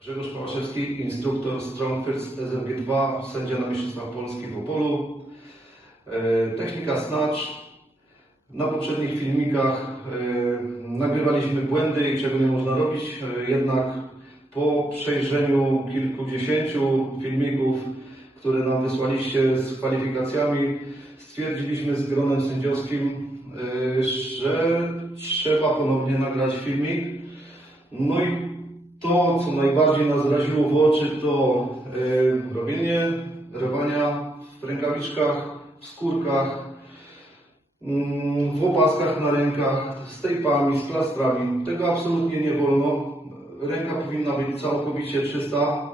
Grzegorz Pałaszewski, instruktor Strong First SRG2, sędzia na Mistrzostwach Polski w Opolu. E, Technika Snatch. Na poprzednich filmikach e, nagrywaliśmy błędy i czego nie można robić, e, jednak po przejrzeniu kilkudziesięciu filmików, które nam wysłaliście z kwalifikacjami, stwierdziliśmy z gronem sędziowskim, że trzeba ponownie nagrać filmik. No i to, co najbardziej nas raziło w oczy, to e, robienie rwania w rękawiczkach, w skórkach, mm, w opaskach na rękach, z tejpami, z plastrami. Tego absolutnie nie wolno. Ręka powinna być całkowicie czysta,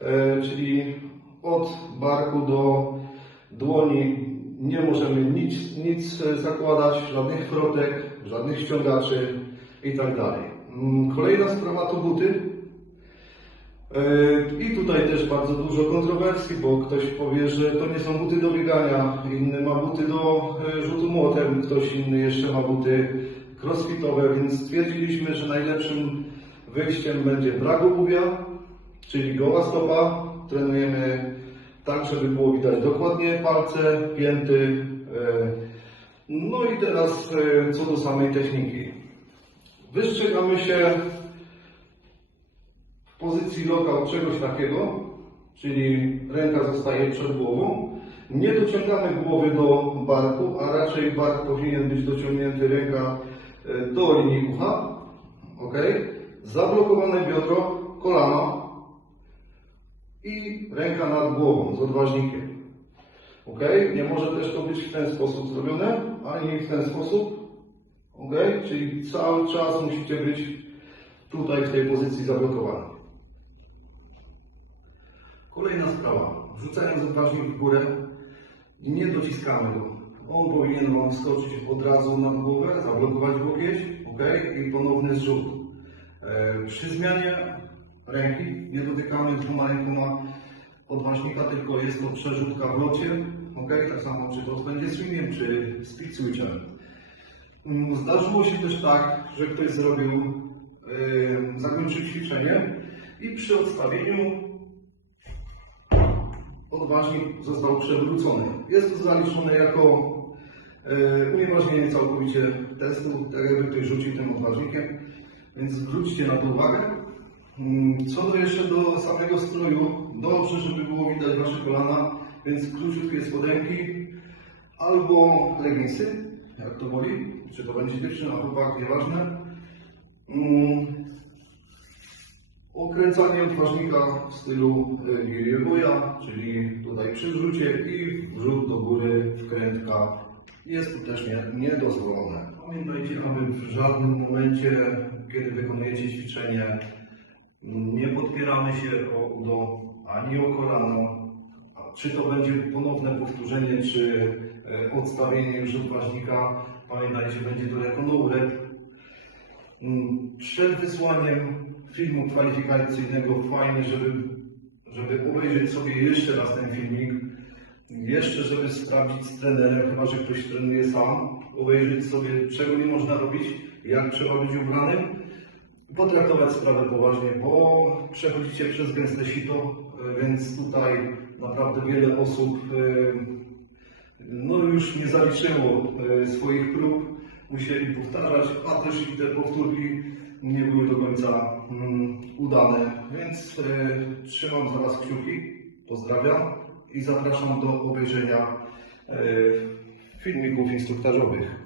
e, czyli od barku do dłoni nie możemy nic, nic zakładać, żadnych frotek, żadnych ściągaczy i tak. Mm, Kolejna sprawa to buty. E, I tutaj też bardzo dużo kontrowersji, bo ktoś powie, że to nie są buty do biegania, inny ma buty do e, rzutu młotem, ktoś inny jeszcze ma buty crossfitowe, więc stwierdziliśmy, że najlepszym wyjściem będzie brak obuwia, czyli goła stopa. Trenujemy tak, żeby było widać dokładnie palce, pięty. e, No i teraz co do samej techniki. Wystrzegamy się pozycji loka od czegoś takiego, czyli ręka zostaje przed głową. Nie dociągamy głowy do barku, a raczej bark powinien być dociągnięty ręka e, do linii ucha. Ok? Zablokowane biodro, kolano i ręka nad głową z odważnikiem. Ok? Nie może też to być w ten sposób zrobione, ani w ten sposób. Ok? Czyli cały czas musicie być tutaj w tej pozycji zablokowanej. Kolejna sprawa. Wrzucając odważnik w górę, nie dociskamy go. On powinien Wam wskoczyć od razu na głowę, zablokować łokieć, ok? I ponowny zrzut. E, przy zmianie ręki nie dotykamy dwoma rękoma odważnika, tylko jest to przerzutka w locie, ok? Tak samo czy to będzie swingiem, czy speed. Mm, Zdarzyło się też tak, że ktoś zrobił, yy, zakończył ćwiczenie i przy odstawieniu odważnik został przewrócony. Jest to zaliczone jako yy, unieważnienie całkowicie testu, tak jakby ktoś rzucił tym odważnikiem, więc zwróćcie na to uwagę. Mm, Co do jeszcze do samego stroju, dobrze, żeby było widać Wasze kolana, więc króciutkie spodenki albo leginsy, jak to woli, czy to będzie dziewczyna, chłopak, nieważne. Okręcanie odważnika w stylu Girieboja, czyli tutaj przy wrzucie i wrzut do góry, wkrętka. Jest to też nie, niedozwolone. Pamiętajcie, aby w żadnym momencie, kiedy wykonujecie ćwiczenie, nie podpieramy się o udo ani o kolano. Czy to będzie ponowne powtórzenie, czy e, odstawienie już odważnika, pamiętajcie, będzie to jako rep. Mm, Przed wysłaniem filmu kwalifikacyjnego fajnie, żeby, żeby obejrzeć sobie jeszcze raz ten filmik, jeszcze żeby sprawdzić z trenerem, chyba że ktoś trenuje sam, obejrzeć sobie czego nie można robić, jak trzeba być ubranym, potraktować sprawę poważnie, bo przechodzicie przez gęste sito, e, więc tutaj naprawdę wiele osób e, no już nie zaliczyło e, swoich prób, musieli powtarzać, a też i te powtórki nie były do końca mm, udane, więc e, trzymam za Was kciuki, pozdrawiam i zapraszam do obejrzenia e, filmików instruktażowych.